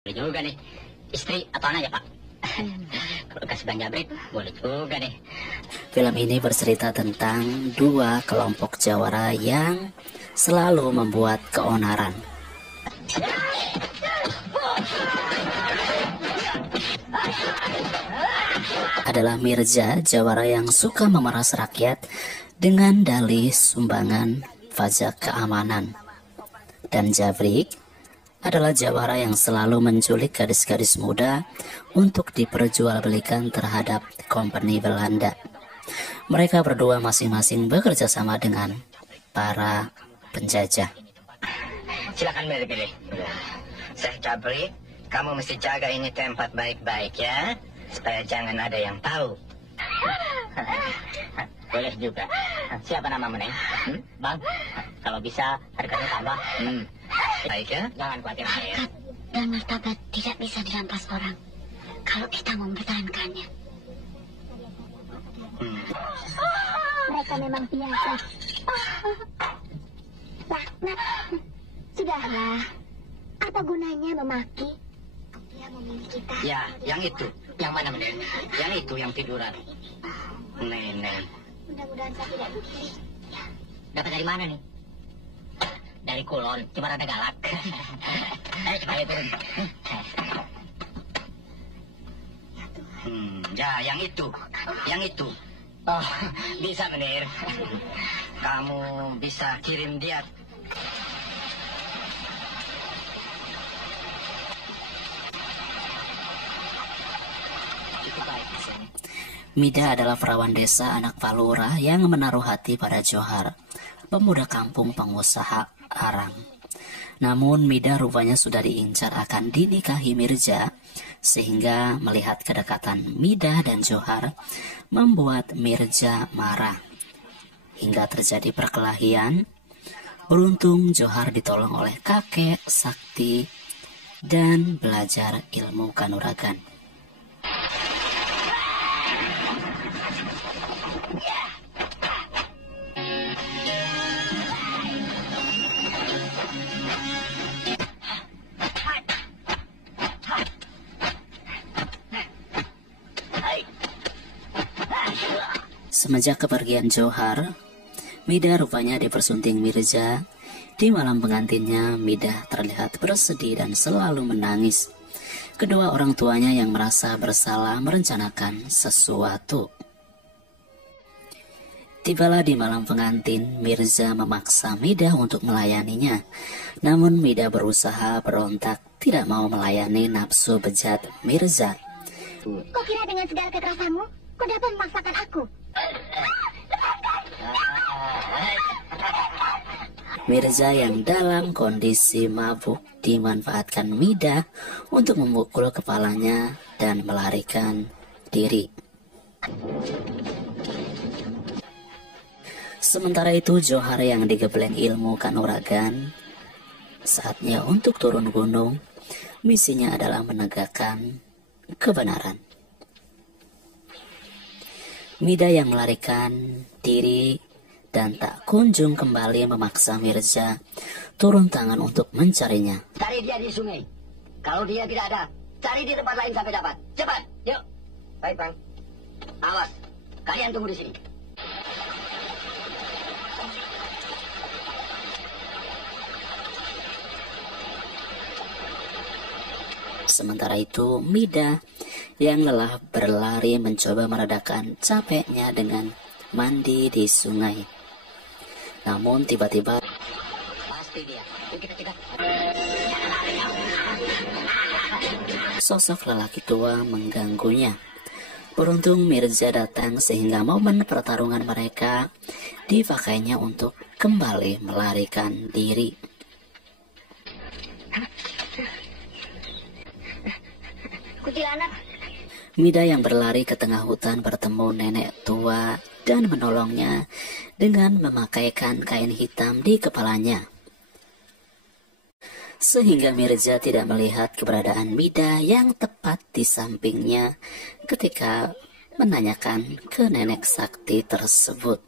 Boleh juga nih, istri atau anak ya Pak? Kalau kasih Bang Jabrik, boleh juga nih. Film ini bercerita tentang dua kelompok jawara yang selalu membuat keonaran. Adalah Mirza, jawara yang suka memeras rakyat dengan dalih sumbangan pajak keamanan. Dan Jabrik adalah jawara yang selalu menculik gadis-gadis muda untuk diperjualbelikan terhadap kompeni Belanda. Mereka berdua masing-masing bekerja sama dengan para penjajah. Silakan pilih-pilih. Syekh Jabrik, kamu mesti jaga ini tempat baik-baik ya, supaya jangan ada yang tahu. Boleh juga. Siapa namamu, Neng? Bang, kalau bisa harganya tambah. Baik ya, jangan khawatir. Harkat dan martabat tidak bisa dirampas orang kalau kita mempertahankannya. Mereka memang biasa. Laknat. Sudahlah. Apa gunanya memaki? Dia memilih kita. Ya, yang itu. Yang mana, Neng? Yang itu yang tiduran. Nenek. Mudah-mudahan saya tidak begini. Dapat dari mana nih? Dari Kulon, cuma rada galak. Ayo coba ya turun. Ya, yang itu. Yang itu. Oh, bisa Menir. Kamu bisa kirim dia. Cukup baik di sini. Mida adalah perawan desa anak Palura yang menaruh hati pada Johar, pemuda kampung pengusaha arang. Namun Mida rupanya sudah diincar akan dinikahi Mirza, sehingga melihat kedekatan Mida dan Johar membuat Mirza marah. Hingga terjadi perkelahian. Beruntung Johar ditolong oleh kakek sakti dan belajar ilmu kanuragan. Semenjak kepergian Johar, Mida rupanya dipersunting Mirza. Di malam pengantinnya, Mida terlihat bersedih dan selalu menangis. Kedua orang tuanya yang merasa bersalah merencanakan sesuatu. Tibalah di malam pengantin, Mirza memaksa Mida untuk melayaninya. Namun Mida berusaha berontak, tidak mau melayani nafsu bejat Mirza. Kau kira dengan segala kekerasanmu, kau dapat memaksakan aku? Mirza yang dalam kondisi mabuk dimanfaatkan Mida untuk memukul kepalanya dan melarikan diri. Sementara itu Johar yang digebleng ilmu kanuragan, saatnya untuk turun gunung. Misinya adalah menegakkan kebenaran. Mida yang melarikan diri dan tak kunjung kembali memaksa Mirza turun tangan untuk mencarinya. Cari dia di sungai. Kalau dia tidak ada, cari di tempat lain sampai dapat. Cepat, yuk. Baik, Bang. Awas, kalian tunggu di sini. Sementara itu, Mida yang lelah berlari mencoba meredakan capeknya dengan mandi di sungai. Namun tiba-tiba Pasti dia. Yuk kita. sosok lelaki tua mengganggunya. Beruntung Mirza datang sehingga momen pertarungan mereka dipakainya untuk kembali melarikan diri. Kuntilanak. Mida yang berlari ke tengah hutan bertemu nenek tua dan menolongnya dengan memakaikan kain hitam di kepalanya. Sehingga Mirza tidak melihat keberadaan Mida yang tepat di sampingnya ketika menanyakan ke nenek sakti tersebut.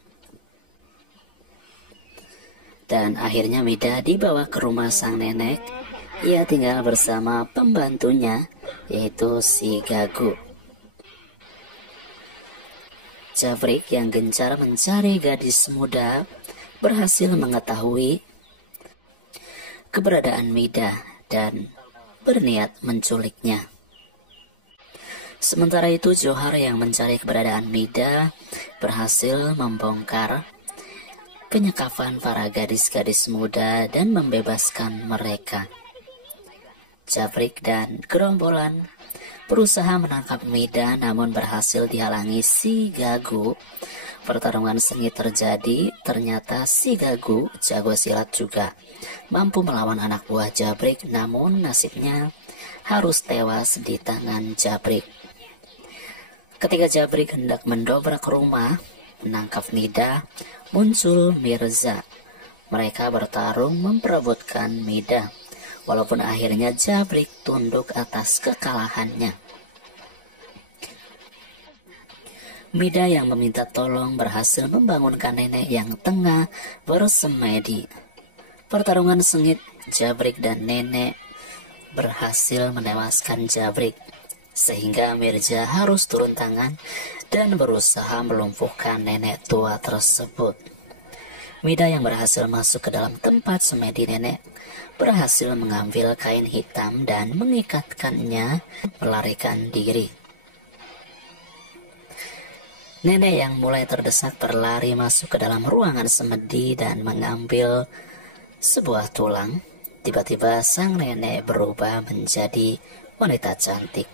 Dan akhirnya Mida dibawa ke rumah sang nenek ia tinggal bersama pembantunya, yaitu si Gagu. Jabrik yang gencar mencari gadis muda berhasil mengetahui keberadaan Mida dan berniat menculiknya. Sementara itu Johar yang mencari keberadaan Mida berhasil membongkar penyekapan para gadis-gadis muda dan membebaskan mereka. Jabrik dan gerombolan berusaha menangkap Mida namun berhasil dihalangi si Gagu. Pertarungan sengit terjadi, ternyata si Gagu jago silat juga, mampu melawan anak buah Jabrik, namun nasibnya harus tewas di tangan Jabrik. Ketika Jabrik hendak mendobrak rumah menangkap Mida, muncul Mirza. Mereka bertarung memperebutkan Mida, walaupun akhirnya Jabrik tunduk atas kekalahannya. Mida yang meminta tolong berhasil membangunkan nenek yang tengah bersemedi. Pertarungan sengit, Jabrik dan nenek berhasil menewaskan Jabrik, sehingga Mirza harus turun tangan dan berusaha melumpuhkan nenek tua tersebut. Mida yang berhasil masuk ke dalam tempat semedi nenek berhasil mengambil kain hitam dan mengikatkannya, melarikan diri. Nenek yang mulai terdesak berlari masuk ke dalam ruangan semedi dan mengambil sebuah tulang. Tiba-tiba sang nenek berubah menjadi wanita cantik.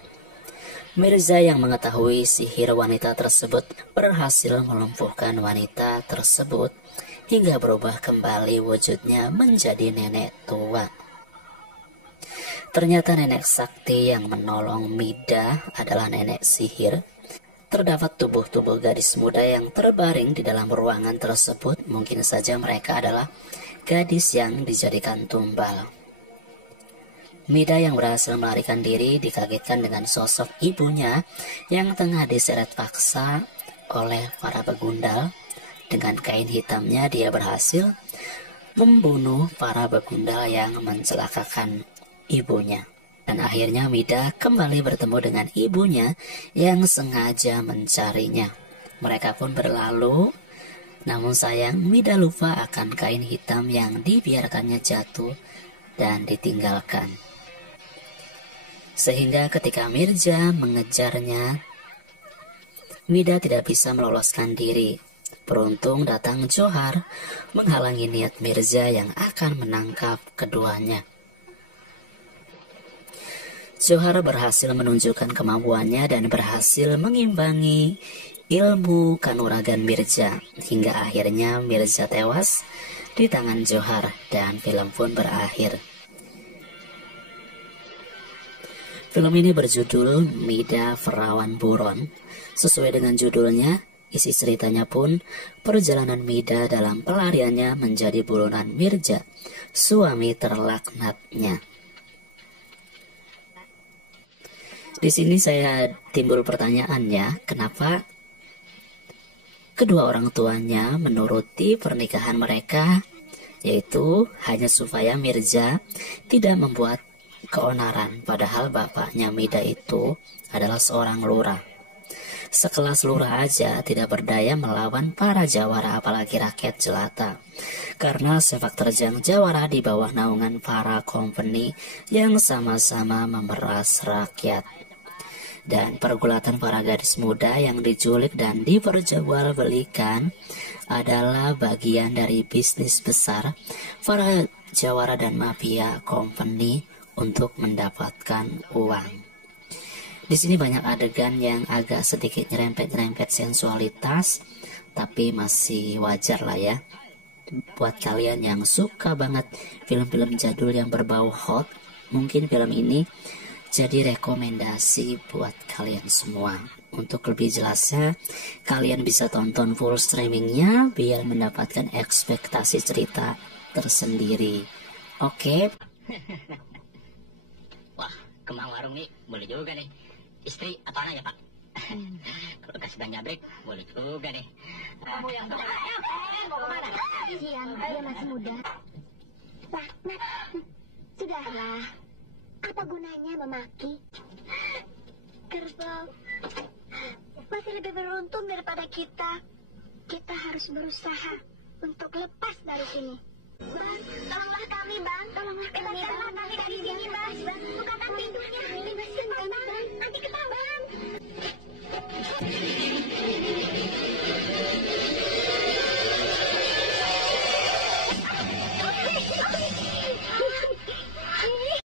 Mirza yang mengetahui sihir wanita tersebut berhasil melumpuhkan wanita tersebut hingga berubah kembali wujudnya menjadi nenek tua. Ternyata nenek sakti yang menolong Mida adalah nenek sihir. Terdapat tubuh-tubuh gadis muda yang terbaring di dalam ruangan tersebut. Mungkin saja mereka adalah gadis yang dijadikan tumbal. Mida yang berhasil melarikan diri dikagetkan dengan sosok ibunya yang tengah diseret paksa oleh para begundal. Dengan kain hitamnya dia berhasil membunuh para begundal yang mencelakakan ibunya. Dan akhirnya Mida kembali bertemu dengan ibunya yang sengaja mencarinya. Mereka pun berlalu, namun sayang Mida lupa akan kain hitam yang dibiarkannya jatuh dan ditinggalkan. Sehingga ketika Mirza mengejarnya, Mida tidak bisa meloloskan diri. Beruntung datang Johar menghalangi niat Mirza yang akan menangkap keduanya. Johar berhasil menunjukkan kemampuannya dan berhasil mengimbangi ilmu kanuragan Mirza, hingga akhirnya Mirza tewas di tangan Johar dan film pun berakhir. Film ini berjudul Mida Perawan Buron. Sesuai dengan judulnya, isi ceritanya pun perjalanan Mida dalam pelariannya menjadi buronan Mirza, suami terlaknatnya. Di sini saya timbul pertanyaan ya, kenapa kedua orang tuanya menuruti pernikahan mereka, yaitu hanya supaya Mirza tidak membuat keonaran, padahal bapaknya Mida itu adalah seorang lurah. Sekelas lurah aja tidak berdaya melawan para jawara, apalagi rakyat jelata. Karena sepak terjang jawara di bawah naungan para company yang sama-sama memeras rakyat. Dan pergulatan para gadis muda yang diculik dan diperjualbelikan adalah bagian dari bisnis besar para jawara dan mafia company untuk mendapatkan uang. Di sini banyak adegan yang agak sedikit nyerempet-nyerempet sensualitas, tapi masih wajar lah ya. Buat kalian yang suka banget film-film jadul yang berbau hot, mungkin film ini jadi rekomendasi buat kalian semua. Untuk lebih jelasnya, kalian bisa tonton full streamingnya biar mendapatkan ekspektasi cerita tersendiri. Oke. Wah, kemang warung nih boleh juga nih. Istri atau anak ya Pak? Kalau kasih Bang Jabrik boleh juga nih. Kamu yang mau kemana? Kasihan, dia masih muda. Laknat. Sudahlah. Apa gunanya memaki? Gerbang masih lebih beruntung daripada kita. Kita harus berusaha untuk lepas dari sini. Bang, tolonglah kami, Bang. Tolonglah kami dari sini, Bang.